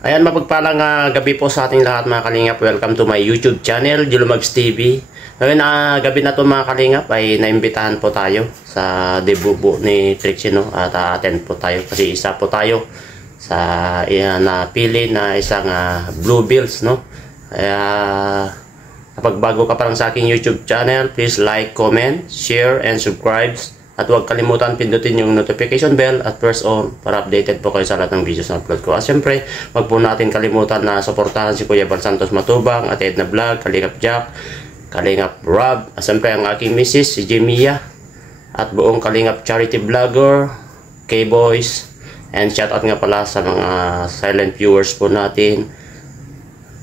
Ayan, mapagpalang gabi po sa ating lahat mga kalingap. Welcome to my YouTube channel, Julumags TV. Ngayon gabi na to mga kalingap ay naimbitahan po tayo sa debut po ni Trixie, no? At attend po tayo kasi isa po tayo sa napili na isang Blue Bills, no? Kaya kapag bago ka pa lang sa aking YouTube channel, please like, comment, share, and subscribe. At huwag kalimutan pindutin yung notification bell at press on para updated po kayo sa lahat ng videos na upload ko. At syempre, huwag po natin kalimutan na suportahan si Kuya Bal Santos Matubang, at Edna Vlog, Kalingap Jack, Kalingap Rob, at syempre ang aking misis, si Jemia, at buong Kalingap Charity Vlogger, K-Boys, and shoutout nga pala sa mga silent viewers po natin,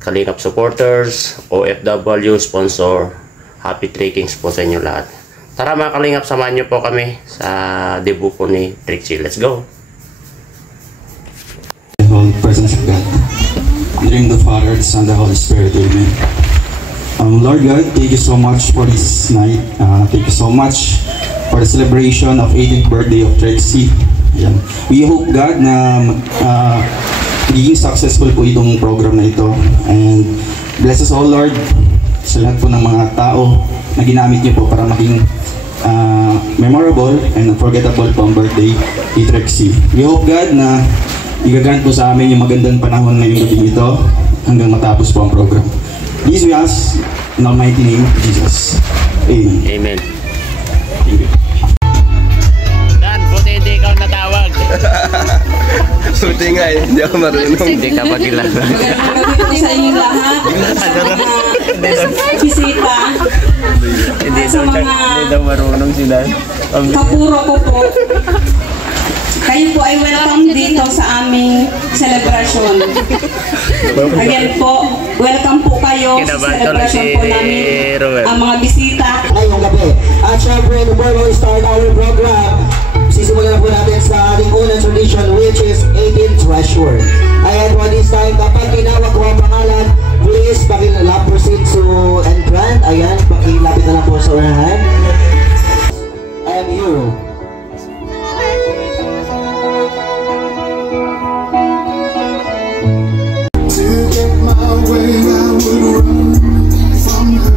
Kalingap supporters, OFW, sponsor, happy trekkings po sa inyo lahat. Tara mga kalingap, samahan nyo po kami sa debut po ni Trixie. Let's go! The whole presence of God. In the name of the Father, the Son, and the Holy Spirit. Amen. Lord God, thank you so much for this night. Thank you so much for the celebration of 18th birthday of Trixie. Ayan. We hope, God, na magiging successful po itong program na ito. And bless us all, Lord, sa lahat po ng mga tao na ginamit niyo po para maging memorable and unforgettable po ang birthday ni Trixie. We hope, God, na igagrant po sa amin yung magandang panahon na yung gabi ito hanggang matapos po ang program. This we ask in the almighty name of Jesus. Amen. Amen. Thank you. Dan, buti hindi ikaw natawag. Buti nga eh, hindi ako marunong. Hindi ka magkilala. Magandang sa inyong lahat. Bisita. Hindi daw marunong sila. Kapuro ko po. Kayo po ay welcome dito sa aming celebration. Again po, welcome po kayo sa celebration po namin. Ang mga bisita. Ngayong gabi. At syempre, before we start our program, sisimulan na po natin sa ating unang tradition, which is 18th Treasure. Ayan po, this time, kapag tinawag ko ang pangalan, please proceed to entrant. Ayan, pakilapit na lang po sa unahan. I am you. To get my way, I would run from her.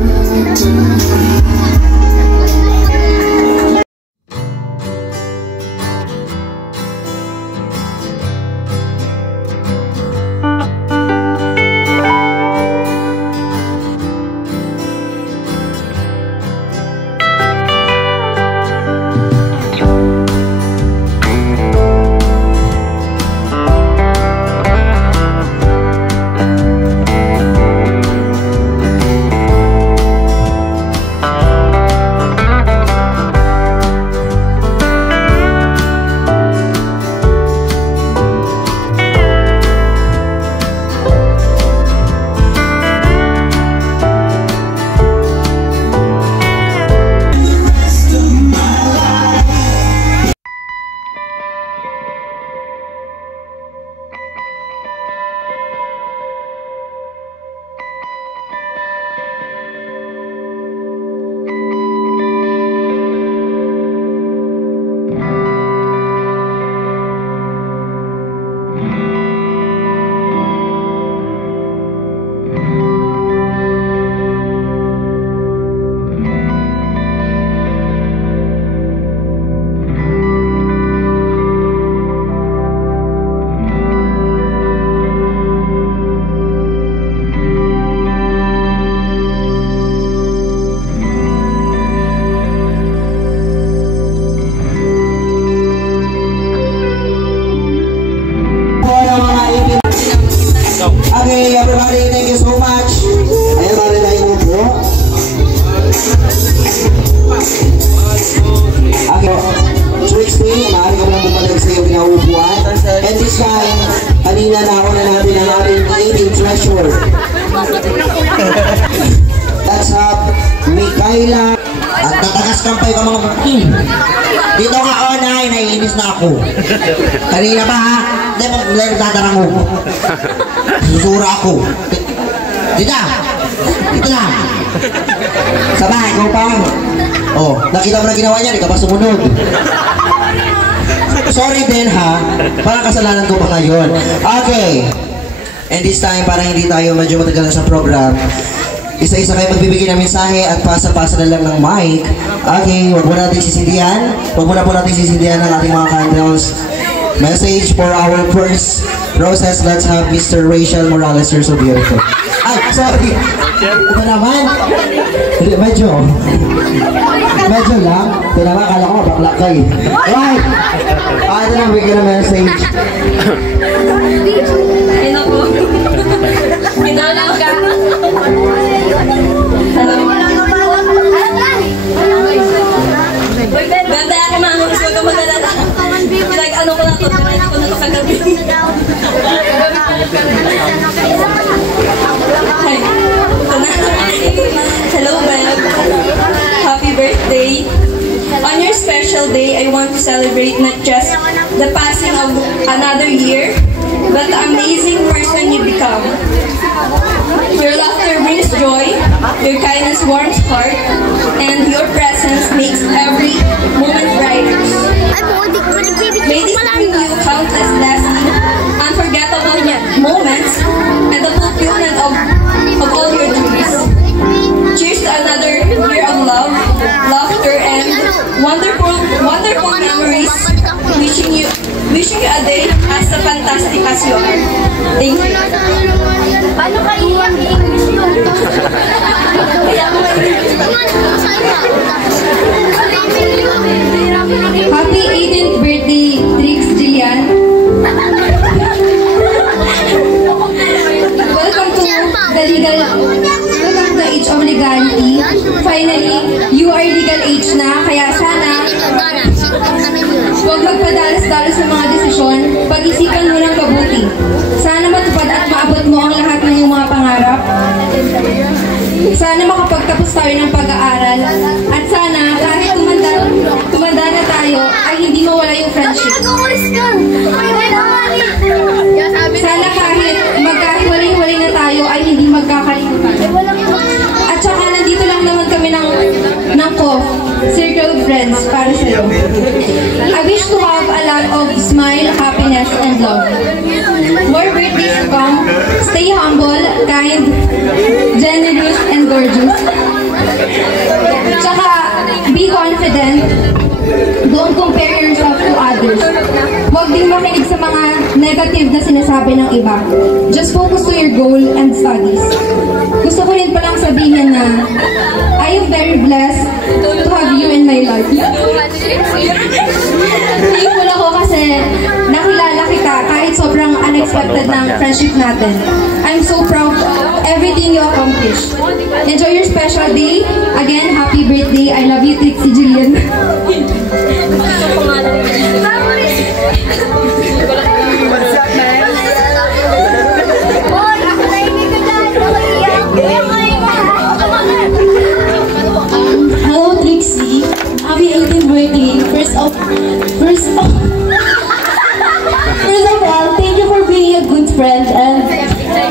Okay, everybody, thank you so much. Ayan, marilayin mo po. Okay, Trixie, maaari ka lang bumalik sa iyong pinaupuan. And this time, kanina nauna natin ang ating 18th Treasure. Let's have Mikaela. At tatakas kampay ka mga dito ka, oh, naiinis na ako. Kanina pa ha? Hindi mo, nagtatarang mo. Susura ako. Dito lang. Sa bahay, ikaw pa. Oh, nakita mo na ginawa niya, di ka pa sumunod. Sorry din ha, parang kasalanan ko pa ngayon. Okay. And this time, para hindi tayo medyo matagalan sa program, isa-isa kayo magbibigay ng mensahe at pasa-pasa na lang ng mic. Okay, wag mo natin sisindihan. Wag mo na po natin sisindihan ng ating mga candles. Message for our first process. Let's have Mr. Rachel Morales. You're so beautiful. Ay, sorry. Ito naman. Hindi, medyo lang. Ito naman, akala ko bakla kayo. Right. Ito na, bigyan ng message. Hello po. Pinalang ka. Ganda ako mga hulis, wag ka mag-alala. Ano ko na ito, pero hindi ko na ito kagabi. Hi. Hello, Beb. Happy birthday. On your special day, I want to celebrate not just the passing of another year, but the amazing person you become. Your laughter brings joy, your kindness warms heart, and your presence makes every moment brighter. May this bring you countless blessings, unforgettable moments, and the fulfillment of all your dreams. Cheers to another year of love, laughter, and wonderful memories. Wishing you a day as fantastic as you are. Thank you. Paano kayo yung English yun? Happy 18th birthday, Trix Jillian. Welcome to the age of legality. Finally, you are legal age na, kaya sana huwag magpadalas-dalas sa mga desisyon, pag-isipan mo ng kabuti. Sana matupad at maabot mo ang lahat ng iyong mga pangarap. Sana makapagtapos tayo ng pag-aaral. At sana kahit tumanda na tayo, ay hindi mawala yung friendship. Sana kahit magkahiwalay-hiwalay na tayo, ay hindi magkakalimutan. At saka nandito lang naman kami ng circle of friends para sa'yo. I wish to have a lot of smile, happiness, and love. More birthdays to come. Stay humble, kind, generous, and gorgeous. Tsaka, be confident. Don't compare yourself to others. Huwag din makinig sa mga negative na sinasabi ng iba. Just focus to your goal and studies. Gusto ko rin palang sabihin na I am very blessed to have you in my life. Thankful ako kasi nakilala kita kahit sobrang unexpected ng friendship natin. I'm so proud of everything you accomplished. Enjoy your special day. Again, happy birthday. I love you, Trixie Jillian. Hello, Trixie. Happy 18th birthday. First of all, thank you for being a good friend and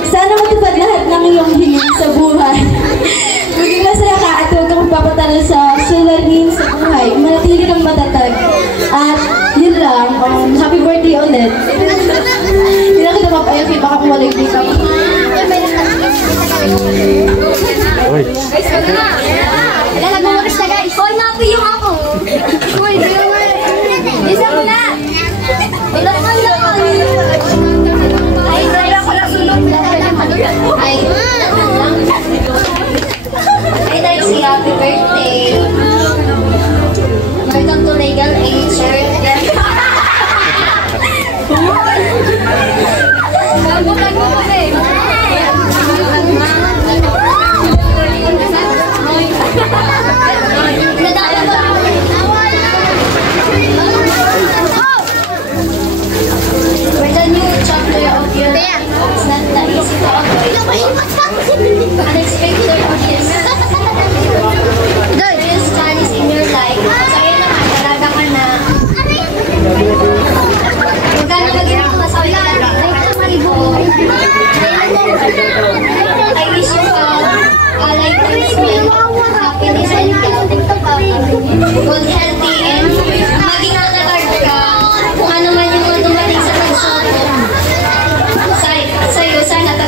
sana matupad lahat ng iyong hiling sa buhay. Maging masaya ka at huwag kang magpapatalo sa suliranin sa buhay. Manatili kang matatag. At yun lang, happy birthday ulit. Hindi na kita mapayakin, baka kumalay di ka. Lahat mo makas na guys. Hoy, napi yung ako. Hoy, isa mo na. Ilan ka lang. Ay, dahil ako lang sunod. Ay, dahil si happy birthday. Welcome to legal age. Bago mo eh. With the new chapter of your life, it's not that easy to avoid unexpected audience. Various challenges in your life. Kaya naman, talaga ka na. Huwag ka na maging masawi ka na. I wish you a lifetime smile, happiness and health. Good, healthy, and maging matatag ka kung ano man yung dumating sa pagsuko. Sa'yo, sana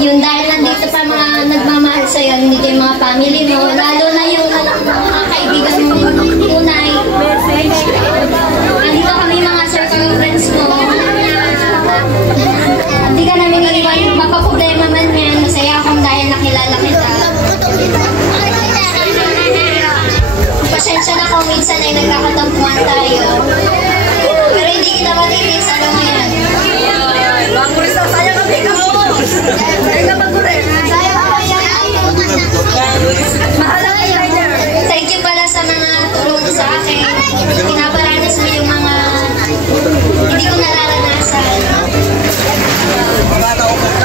Yun, dahil nandito pa mga nagmamahal sa'yo, hindi kayo mga family mo, lalo na yung mga kaibigan mo tunay. Nandito kami mga circle friends mo. Hindi ka namin iwan, mapaproblema man yan. Masaya akong dahil nakilala kita. Pasensya na kung minsan ay nagkakatampuan tayo. Pero hindi kita matitis, alam mo yan. Maguris na, sayang ang ikaw mo. Sayang na maguris. Sayang ako yan. Mahal ang rider. Thank you pala sa mga tulong sa akin. Pinaparanas mo yung mga hindi ko nararanasan.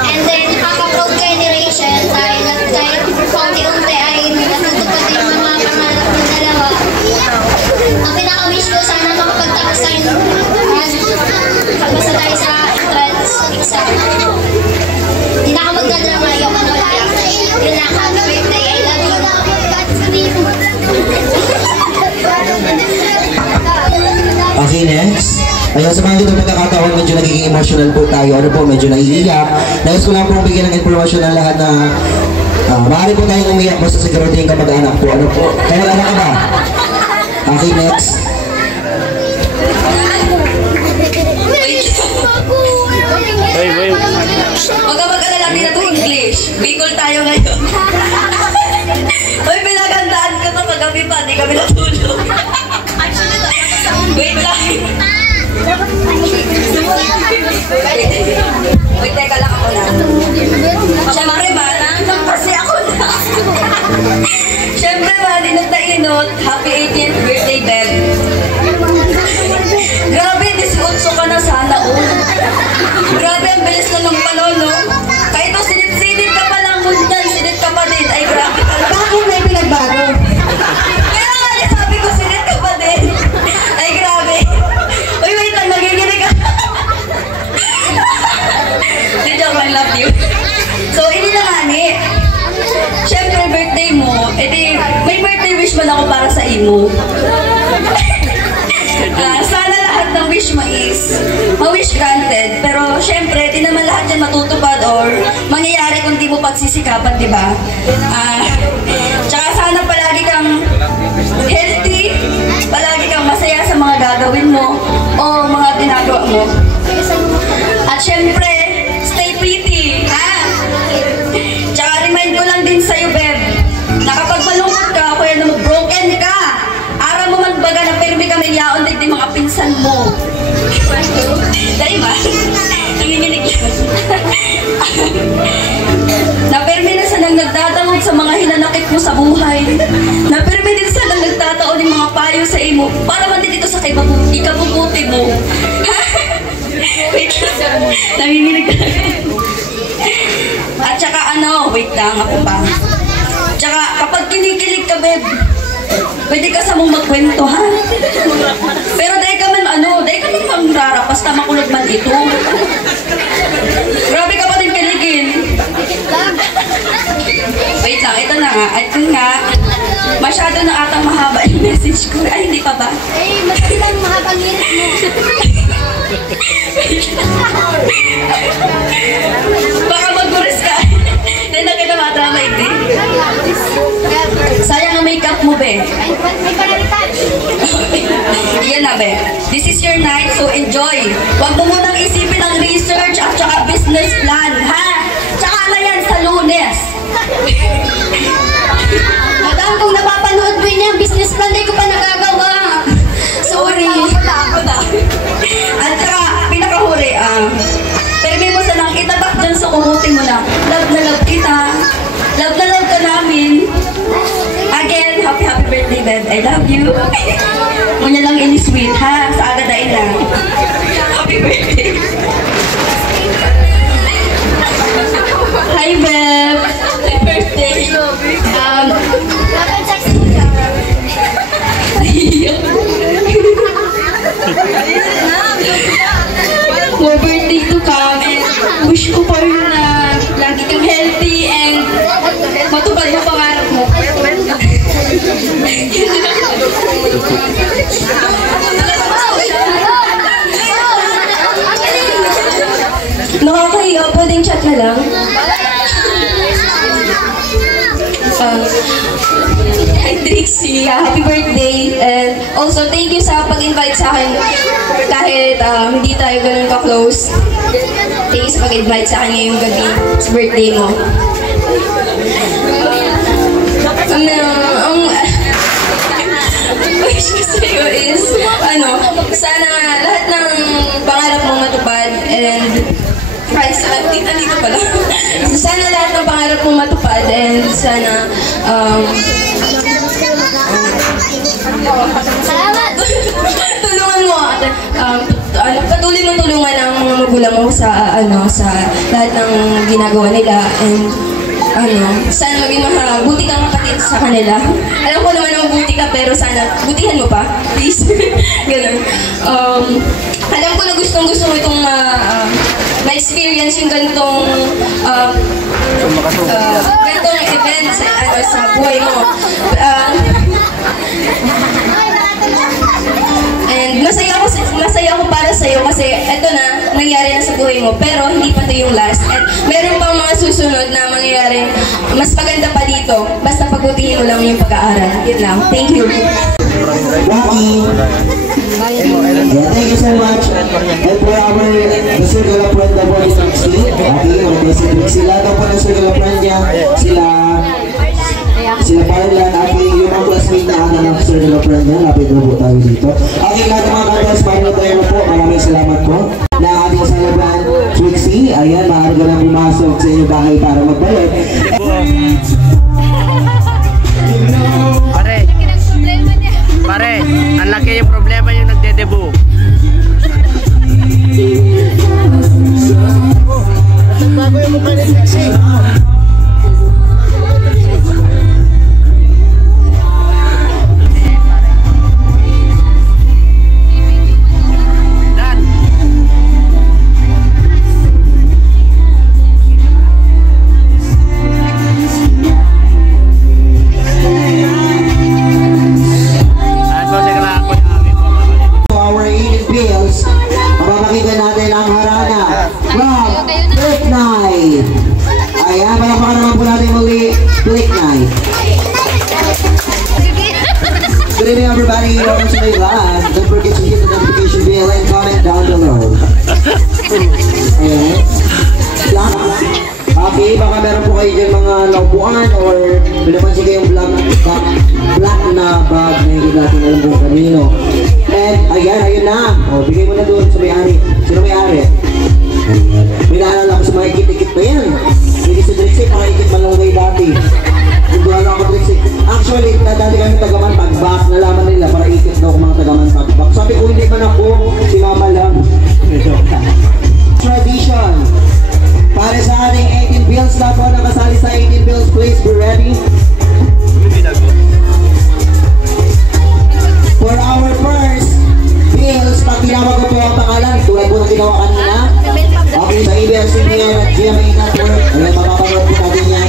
And then, nakaka-proud kayo ni Rachel dahil kahit konti-unti ay natutupad yung mga pangarap ng dalawa. Ang pinaka-wish ko, sana makapagtapos tayo pagpasa tayo sa entrance exam. Hindi na ako magdadrama, ayoko na ulit. Yun lang, happy birthday, I love you. Okay, next. Ayun, sa mga dito pagkakataon, medyo nagiging emotional po tayo. Ano po, medyo naiiyak. Nais ko lang pong bigyan ng informasyon ng lahat na maaari po tayong umiyak basta siguro din kapag-anak po. Ano po? Kaya anak ka ba? Okay, next. Huwag ka mag-alala, di na to English. Bicol tayo ngayon. Uy, pinagandaan ko to kagabi pa, di kami natulog. Wait lang. Wait, teka lang ako na. Siyempre ba, nandang kasi ako na. Siyempre ba, dinot na inot, happy 18th birthday, Beb. Grabe, 18 ka na sana, Grabe, ang bilis na ng panahon, no? Kahit to sinit-sinit ka pa lang, mundan, sinit ka pa din. Ay, grabe ka lang. Bakit may pinagbago? Kaya nga, sabi ko, sinit ka pa din. Ay, grabe. Uy, wait lang, nagiginig ka. Di joke, I love you. So, hindi na nga, ni. Siyempre, birthday mo, edi, may birthday wish man ako para sa imo. Sana lahat ng wish mo is ma-wish granted. Pero syempre, di naman lahat yan matutupad or mangyayari kung di mo pagsisikapan, di ba? Tsaka sana palagi kang healthy, palagi kang masaya sa mga gagawin mo o mga ginagawa mo. At syempre, stay pretty, ha? Tsaka remind ko lang din sa'yo, Beb, na kapag malungkot ka, kaya naman broken ka, araw mo man baga na permi ka may yaon din mga pinsan mo. Dahil ba? Nanginginig yan. Napermi na sa nang nagdadangog sa mga hinanakit mo sa buhay. Napermi din sa nang nagtataon ng mga payo sa imo para man din dito sa ikabubuti mo. Wait lang. Nanginginig na. At saka wait lang ako pa. Tsaka kapag kinikilig ka, Beb, pwede ka sa mong magkwento, ha? Pero dahil ka man mangrarapas na makulog man ito. Grabe ka pa din kiligin. Wait lang, ito na nga. Ito nga. Masyado na atang mahaba yung message ko. Ay, hindi pa ba? Ay, mas ilang mahabang lyrics mo. Baka mag-guris ka. Hindi na kita madrama, hindi. Sayang ang makeup mo, be. May panalitouch. Yan na, be. This is your night, so enjoy. Huwag mo munang isipin ang research at saka business plan, ha? Tsaka na yan sa Lunes. Madam, kung napapanood mo niya, business plan, di ko pa nagagawa. Sorry. At saka, pinakahuli, permi mo sanang itabak dyan sa kuhutin mo na, love na love kita. Love na love ka namin. Again, happy birthday, Beb. I love you. Munya lang ini-sweet, ha? Sa agadain lang. Happy birthday. Hi, Beb. Happy birthday. More birthday to come, and wish ko pa rin na lagi kang healthy and matupad mo pangarap mo. Hi Trixie, happy birthday. And also, thank you sa pag-invite sa akin kahit hindi tayo ganun ka-close. Thank you sa pag-invite sa akin ngayong gabi sa birthday mo. Ang wish ko sa'yo is, sana lahat ng pangarap mo matupad and andito pala. Sana lahat ng pangarap mo matupad and sana tulungan mo patuloy mong tulungan ang mga magulang mo sa lahat ng ginagawa nila and sana maging mabuti kang kapatid sa kanila. Alam ko naman na mabuti ka pero sana butihan mo pa, please. Ganun. Alam ko na gustong-gusto mo itong ma-experience yung ganitong event sa buhay mo. And masaya ako para sa'yo kasi eto na, nangyari na sa buhay mo pero hindi pa ito yung last. At meron pang mga susunod na mangyayari mas maganda pa dito. Basta pagbutihin mo lang yung pag-aaral. Yun lang. Thank you. Rocky. Yeah, thank you so much. And for our the circle of friend of Boris Trixie, sila daw po ng circle of friend niya, sila Parlan, yung mga classmate na ng circle of friend niya, lapit na po tayo dito. Okay, lahat ng mga kantas, tayo po, maraming salamat po na ating salaban, Trixie. Ayan, maaari ka lang pumasok sa inyong bahay para magbayad. Pare, ang laki yung problema yung nagde-debut. Bago yung mukha ni Trixie. Good evening everybody, welcome to my vlog. Don't forget to hit the notification bell and comment down below. Okay, baka meron po kayo dyan mga naupuan or pinapansin kayong black na bag na hindi natin alam kung kanino. And ayun na. O, bigay mo na doon sa may-ari. Sino may-ari? May naalala ko sa mga ikit-ikit na yan. Hindi si Trixie, pakaikit malunggay dati. Hindi ako Trixie. Actually, dati kami tagaman pagbak. Nalaman nila para ikit daw kung mga tagaman pagbak. Sabi ko, hindi man ako, si mama lang. Tradition. Para sa ating 18 bills na po na kasali sa 18 bills, please be ready. For our first bills, pag tinawag ko po ang pangalan, tulad po na ginawa kanina. Okay, sa ABS-CBN at GMA Network, ayan, mapapanood po natin yan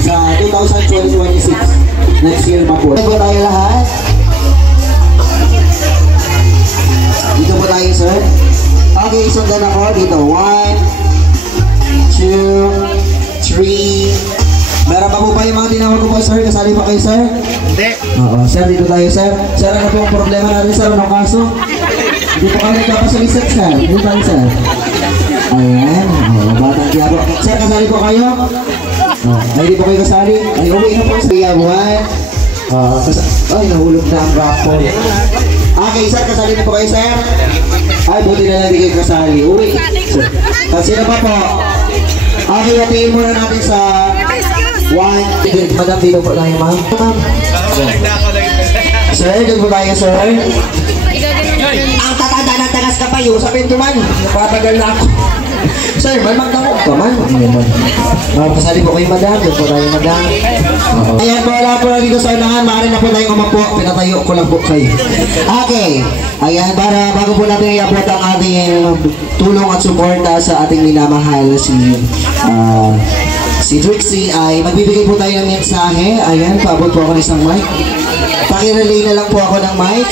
sa 2026. Next year pa po. Dito po tayo lahat. Dito po tayo, sir. Okay, sundan ako dito. 1, 2, 3. Meron pa po ba yung mga tinawag ko po, sir? Kasali pa kayo, sir? Hindi. Oo, sir, dito tayo, sir. Sir, ano po ang problema natin, sir? Anong kaso? Hindi po kami nagpapasulisit, sir. Dito tayo, sir. Ayan. Oo, batang kaya po. Sir, kasali po kayo? Ay, di po kayo kasali? Ay, uwi na po, sir. 1. Ay, nahulog na ang rapo. Okay, sir, kasali na po kayo, sir? Ay, buti na lang di kayo kasali. Uwi. Kasi na pa po. Okay, hatiin muna natin sa 1. Madam, dito po tayo, ma'am. Ma'am. Sir, dito po tayo, sir. Ang tatanda ng tagas ka pa yun sa pintuman. Napatagal na ako. Sir, may magtawag ka man. Kasali po kayo, madam. Dito po tayo, madam. Ayan po, wala po lang dito sa unahan. Maaari na po tayong umapo. Pinatayo ko lang po kayo. Okay. Ayan, para bago po natin i-upload ang ating tulong at suporta sa ating minamahal si Trixie, ay magbibigay po tayo ng mensahe. Ayan, paabot po ako ng isang mic. Pakirelay na lang po ako ng mic.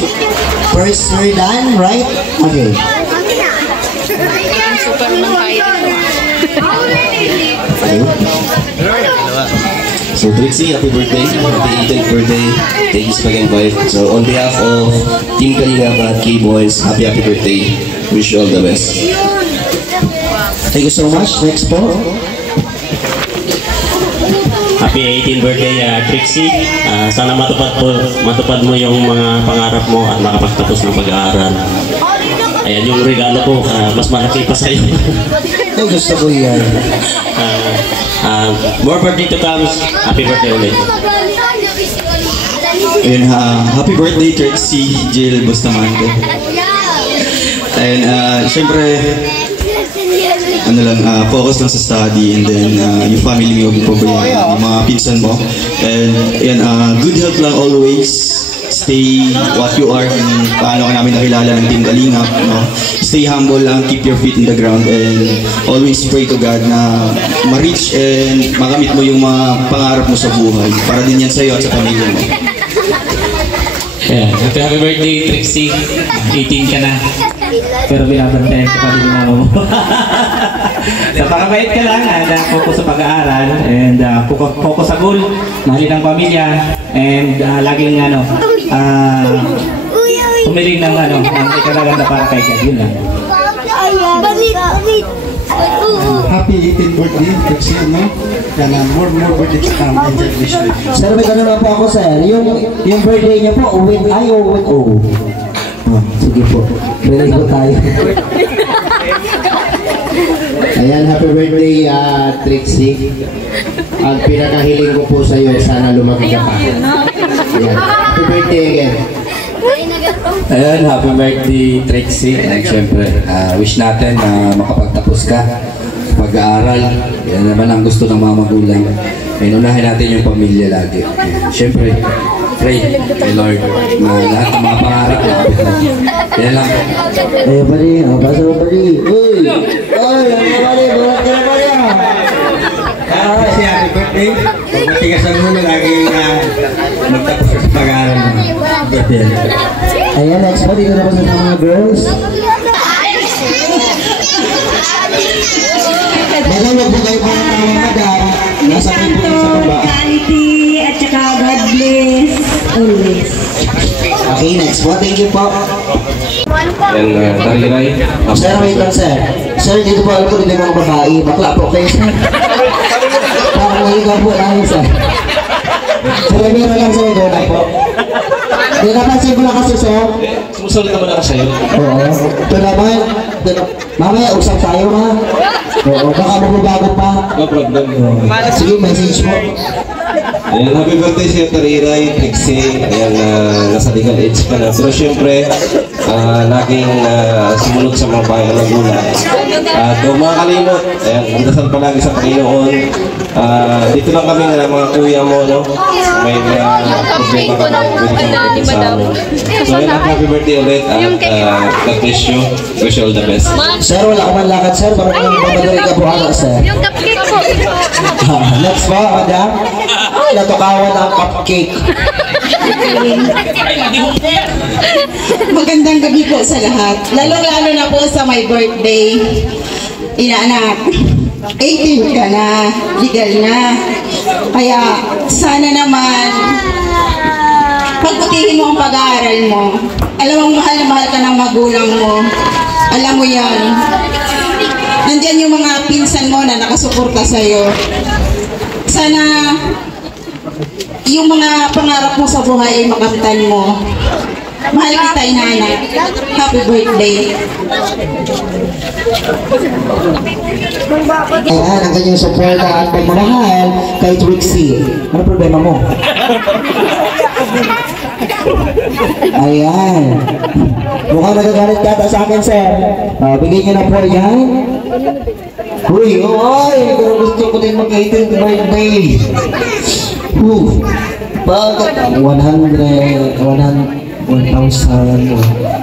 First, Sir Dan, right? Okay. So Trixie, happy birthday. Happy 18th birthday. Thank you sa pag-invite. So on behalf of Team Kalingap at K-Boys, happy birthday. Wish you all the best. Thank you so much. Next po. Happy 18th birthday, Trixie. Sana matupad mo yung mga pangarap mo at makapagtapos ng pag-aaral. Ayan yung regalo ko, mas malaki pa sa'yo. Ay, gusto ko yan. More birthday to come. Happy birthday ulit. And happy birthday Trixie Jill Bustamante. And syempre ano lang, focus lang sa study, and then yung family mo, yung mga pinsan mo, and yan, good health lang always. Stay what you are, and paano ka namin nakilala ng Team Kalingap, no? Stay humble lang, keep your feet in the ground, and always pray to God na ma-reach and makamit mo yung mga pangarap mo sa buhay, para din yan sa'yo at sa pamilya mo. Yeah, happy birthday Trixie. 18 ka na. Pero binabantayan ka pa din ng mama mo. So pakabait ka lang, focus sa pag-aaral, and focus sa goal, mahalin ang pamilya, and laging pumiling ng ikalaganda para kay Kad. Yun lang. Happy 18th birthday, Trixie, ano? Yan, more birthday to come. Enjoy this day. Sir, may tanong lang po ako, sir. Yung birthday niyo po, with I or with O? Sige po. Relay po tayo. Ayan, happy birthday, Trixie. Ang pinakahiling ko po sa iyo, sana lumaki ka pa. Ayan, happy birthday again. Ayan, happy birthday Trixie. And syempre, wish natin na makapagtapos ka sa pag-aaral. Yan naman ang gusto ng mga magulang. And unahin natin yung pamilya lagi. And syempre, pray kay Lord na lahat ng mga pangarap na kapit mo. Yan lang. Eh, pari, basa mo pari. Uy! Uy, pari, bulat ka na pari. Kasi happy birthday. Pagmatigasan mo na laging magtapos sa pag-aaral mo. Birthday. Ayan, next po, dito na po sa mga girls. Magawag po kayo para mga madam. Nasa pipo sa baba. Quality at saka God bless always. Okay, next po. Thank you po. And Tariray. Sir, wait lang, sir. Sir, dito po alam ko rin yung mga babae. Bakla po kayo, sir. Parang naligaw po tayo, sir. Sir, meron lang, sir. Doon na po. Hindi napansin ko lang kasi, sir. Sumusulit naman ako sa'yo. Oo. Ito naman. Mamaya, usap tayo, ma. Oo, baka magbabago pa. No problem. Sige, message mo. Ayan, happy birthday sa'yo, Tariray, Trixie. Ayan, nasa legal age ka na. Pero syempre, laging sumunod sa mga bahay ng magulang. At huwag mga kalimot, ayan, magdasal palagi sa Panginoon. Dito lang kami ng mga kuya mo, no? May problema ka na pwede kang pwede sa amin. So ayan, happy birthday ulit. God bless you. Wish you all the best. Sir, wala ka man lakad, sir. Parang mamadali ka po ano, sir. Yung cupcake po. Next po, madam. Ay, natukawan ang cupcake. Magandang gabi po sa lahat. Lalo-lalo na po sa my birthday. Inaanak. 18 ka na. Legal na. Kaya sana naman pagputihin mo ang pag-aaral mo. Alam mo, mahal na mahal ka ng magulang mo. Alam mo yan. Nandyan yung mga pinsan mo na nakasuporta sa'yo. Sana yung mga pangarap mo sa buhay ay makamtan mo. Mahal kita, inaanak. Happy birthday. Ayan, ang kanyang suporta at pagmamahal kay Trixie. Ano problema mo? Ayan. Mukhang nagagalit kata sa akin, sir. Bigay niyo na po yan. Uy, oy, pero gusto ko din mag-18th birthday. Bakit? 1,000.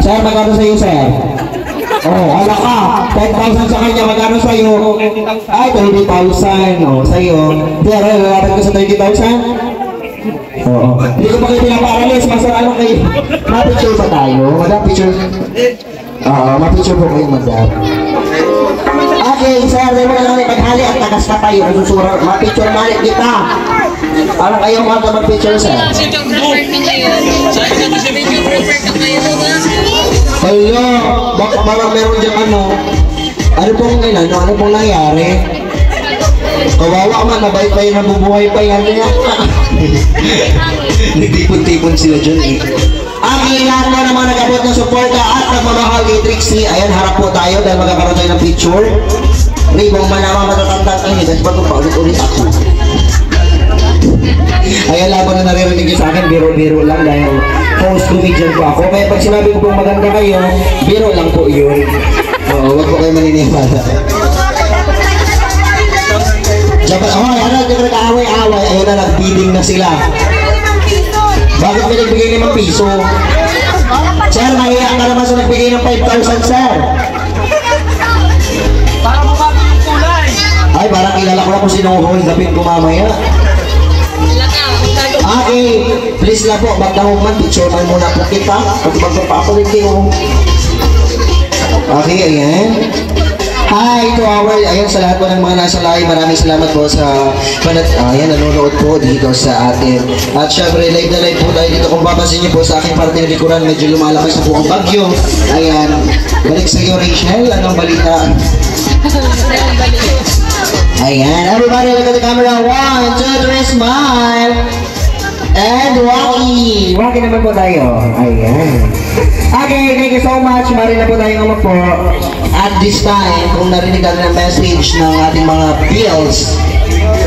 Sir, magkano sa'yo, sir? Oh, ala ka. 10,000 sa kanya, magkano sa'yo? Ay, 30,000. Oh, sa'yo. Pero, lalapit ko sa 30,000? Oo. Hindi ko pa kayo pinaparalis. Masaralo kayo. Ma-picture ba tayo? Madam, picture? Oo, ma-picture po kayo, madam. Okay, sir, dahil mo na lang maghali at tagas na tayo. Ma-picture malit kita. Parang ayaw mo ata mag-picture, sir. Hello, baka parang meron dyan ano pong nangyari? Kawawa man, nabait pa yun, nabubuhay pa yan. Nagtipon-tipon sila dyan eh. Ang lahat mo naman nag-abot ng suporta at nagmamahal kay Trixie. Ayan, harap po tayo dahil magkakaroon tayo ng picture. Ribong malaman matatanda kayo, dahil ba't paulit-ulit ako. Ayan, laban na naririnig niyo sa akin, biro-biro lang dahil host comedian po ako. Kaya pag sinabi ko pong maganda kayo, biro lang po yun. Oo, wag po kayo maniniwala. Di ba nag-aaway-aaway, ayun na, nag-bidding na sila. Bakit may nagbigay ng piso? Sir, mahiya ka naman sa nagbigay ng 5,000, sir. Para mabago yung kulay. Ay, parang kilala ko na kung sinong hold upin ko mamaya. Okay, please lang po, magdamog man, picture man muna po kita. Pag magpapakulit kayo. Okay, ayan. Hi to ayan sa lahat po ng mga nasa live, maraming salamat po sa nanonood po dito sa atin. At syempre, live na live po tayo dito. Kung papansin niyo po sa aking parte ng likuran, medyo lumalakas na po ang bagyo. Ayan, balik sa iyo Rachel, anong balita? Ayan, everybody look at the camera. 1, 2, 3, smile! And Rocky! Rocky naman po tayo. Ayan. Okay, thank you so much. Mari na po tayo po. At this time, kung narinig natin ang message ng ating mga bills,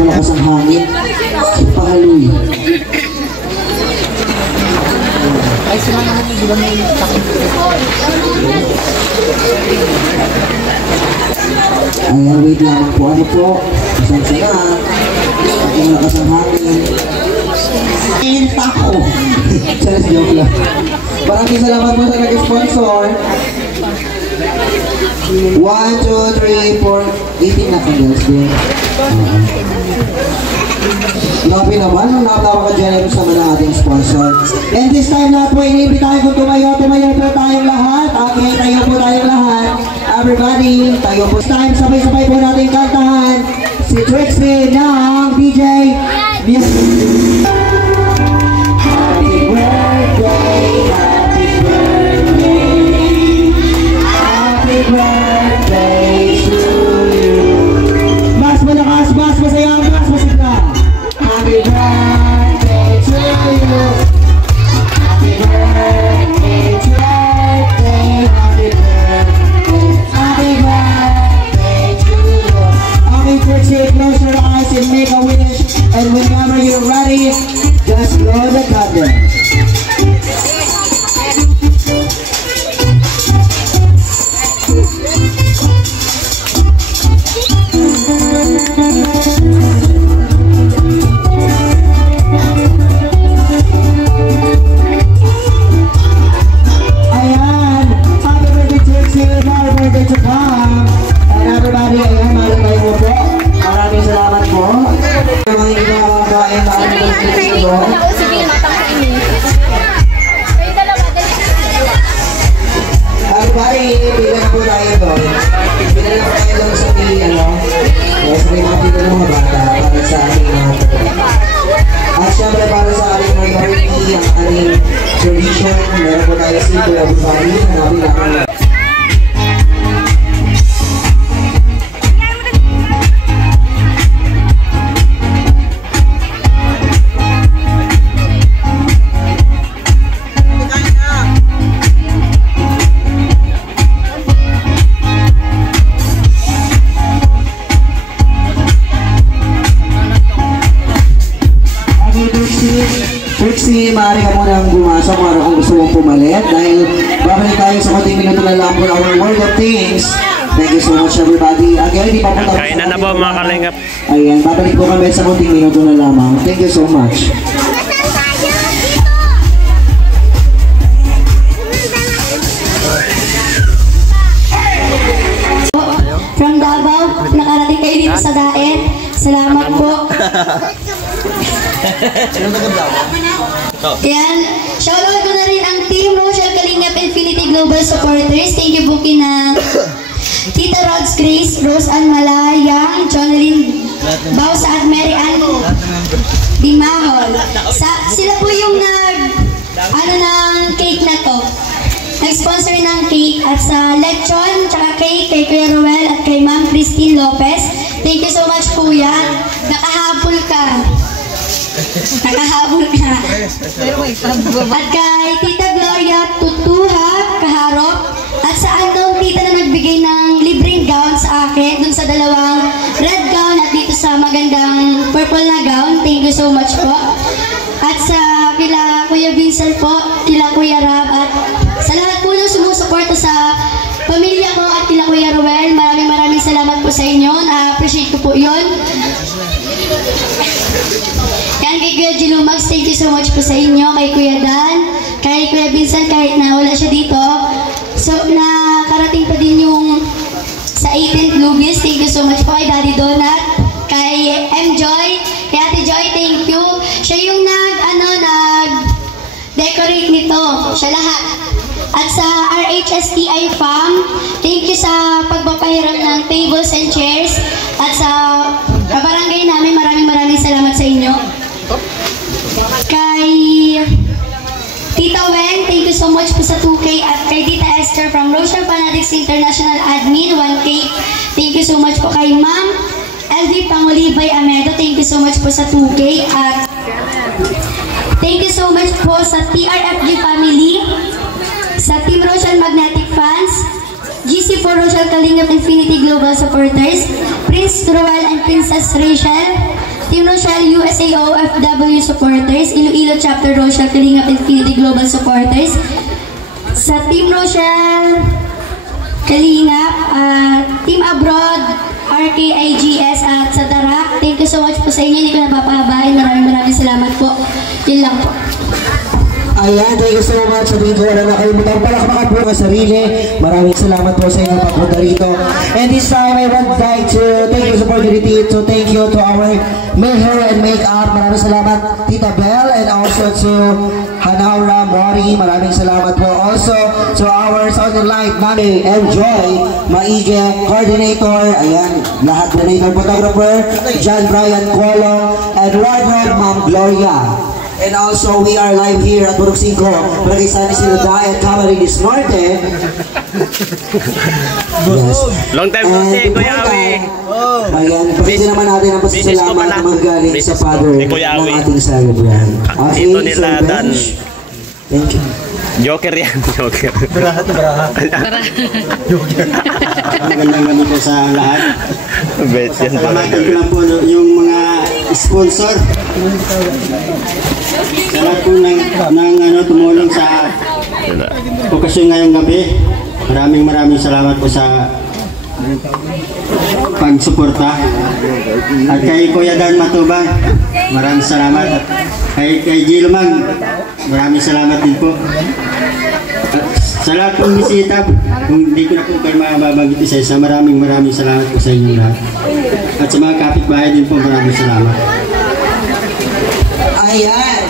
malakas ang hangin, pangaloy. Ay, sila naman yung diba may ayan, wait lang po. Ano po? Pasensya na. Malakas ang hangin. Init ako. Charis, joke lang. Maraming salamat po sa nag-sponsor. 1, 2, 3, 4, 18 na candles din. Grabe naman, nung napaka-generous naman ang ating sponsor. And this time na po, iniimbitahan kung tumayo po tayong lahat. Okay, tayo po tayong lahat. Everybody, tayo po. This time, sabay-sabay po natin kantahan si Trixie ng DJ Music. Birthday to you. Mas malakas, mas masaya, mas masigla. Happy birthday to you. Happy birthday to birthday. Happy birthday. Happy birthday to you. Okay, Trixie, close your eyes and make a wish. And whenever you're ready, just blow the candle. Trixie, maaari ka munang gumasok kung gusto mong pumalit dahil babalik tayo sa konting minuto na lang for our World of Things. Thank you so much everybody. Again, hindi pa po tapos. Kainan na po mga kalingap. Ayan, babalik po kami sa konting minuto na lamang. Thank you so much. From Davao, nakarating kayo dito sa Daet. Salamat po. Yan, shoutout ko na rin ang Team Rochelle Kalingap Infinity Global Supporters. Thank you po kina Tita Rods Grace, Rose Ann Malayang, Jonalyn Bausa at Mary Ann Dimahol. Sila po yung ng cake na to. Nag-sponsor ng cake at sa lechon, tsaka cake kay Kuya Ruel at kay Ma'am Christine Lopez. Thank you so much, Kuya. Nakahabol ka. At kay Tita Gloria Tutuha Kaharop. At sa anong tita na nagbigay ng libreng gown sa akin, dun sa dalawang red gown at dito sa magandang purple na gown. Thank you so much po. At sa kila Kuya Vincent po, kila Kuya Rab, at sa lahat po ng sumusuporta sa pamilya ko at kila Kuya Ruel, maraming salamat po sa inyo. Na-appreciate ko po yun. Yan kay Kuya Gilumags, thank you so much po sa inyo. Kay Kuya Dan, kay Kuya Vincent, kahit na wala siya dito. So, nakarating pa din yung sa 18th Lugis. Thank you so much po kay Daddy Donut, kay M-Joy, kay Ate Joy, thank you. Siya yung nag-decorate nito. Siya lahat. At sa RHSTI Farm, thank you sa pagpapahiram ng tables and chairs. At sa barangay namin, maraming salamat sa inyo. Kay Tita Wen, thank you so much po sa 2K. At kay Tita Esther from Rochelle Fanatics International Admin, 1K. Thank you so much po kay Ma'am LV Pangulibay Amedo. Thank you so much po sa 2K. At thank you so much po sa TRFG family, sa Team Rochelle Magnetic Fans, GC4 Rochelle Kalingap Infinity Global Supporters, Prince Roel and Princess Rachel, Team Rochelle USA OFW Supporters, Iloilo Chapter Rochelle Kalingap Infinity Global Supporters, sa Team Rochelle Kalingap, Team Abroad, RKIGS, at sa Tarak. Thank you so much po sa inyo. Hindi ko napapahabain. Maraming salamat po. Yun lang po. Ayan, thank you so much. Sabihin ko na nakalimutan palakpakan po ang sarili. Maraming salamat po sa inyong pagpunta rito. And this time, I would like to take this opportunity to thank you to our maker and makeup. Maraming salamat, Tita Belle, and also to Hanaura Mori. Maraming salamat po. Also to our sound and light, Mami Enjoy, Maige, coordinator, ayan, lahat coordinator, photographer, John Brian Colong, and wardrobe, Ma'am Gloria. And also, we are live here at Burog 5, Barangay San Isidro Dayan, Camarines Norte. Yes. Long time no see, Kuya Awi. Ayan, pwede naman natin ang pasasalamat na magaling sa father ng ating celebrant. Okay, nila Dan. Thank you. Joker yan, Joker. Baraha. Joker. Ang gandang po sa lahat. Salamatan ko lang po yung mga sponsor. Sa lahat po ng tumulong sa okasyon ngayong gabi. Maraming salamat po sa pagsuporta. At kay Kuya Dan Matubang, maraming salamat. At kay Gilmang, maraming salamat din po. At sa lahat pong bisita, kung hindi ko na po kayo mababanggit isa-isa, maraming salamat po sa inyong lahat. At sa mga kapitbahay din po, maraming salamat. Ayan.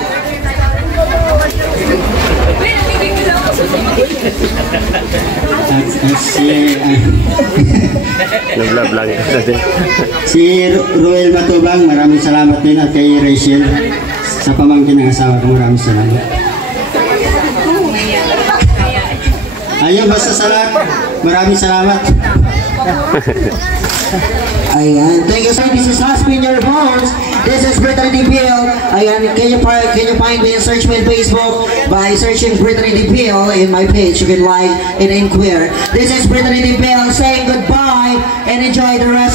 Si Ruel Matubang, maraming salamat din, at kay Rachel sa pamangkin ng asawa ko, maraming salamat. Ayun, basta sa lahat, maraming salamat. Ayan, thank you sir. This is Haspin Your Phones. This is Brittany DePiel. Ayan, can you find me and search me on Facebook by searching Brittany DePiel in my page. You can like and inquire. This is Brittany DePiel saying goodbye and enjoy the rest